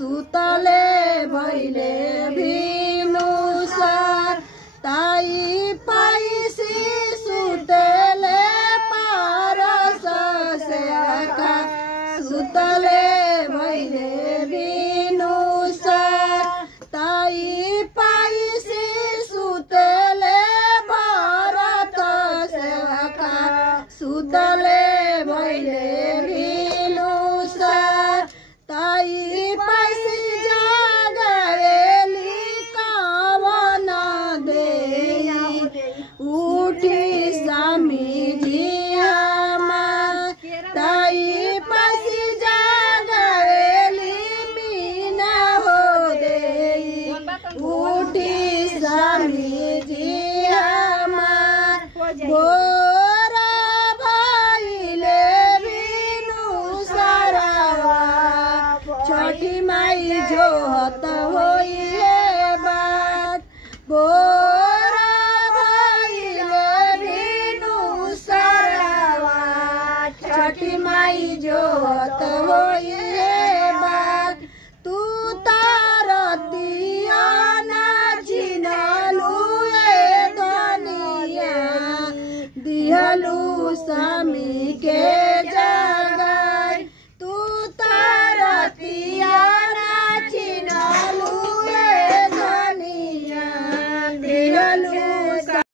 सुतले भैले भिनुसार ताई पाइसी सुतले पारस सेवका सुतले भैले भिनुसार ताई पाइसी सुतले भरत सेवका सुतले भैले भिनुसार ताई पाइसी जागरेली कावन देई उठी स्वामी जियामा ताई पाइसी जागरेली मीना हो देई उठी स्वामी जियामा भोरा भइले बिनु सारावा छठी माई जोहत होइले बाट भोरा भइले बिनु सारावा छठी माई जोहत होइले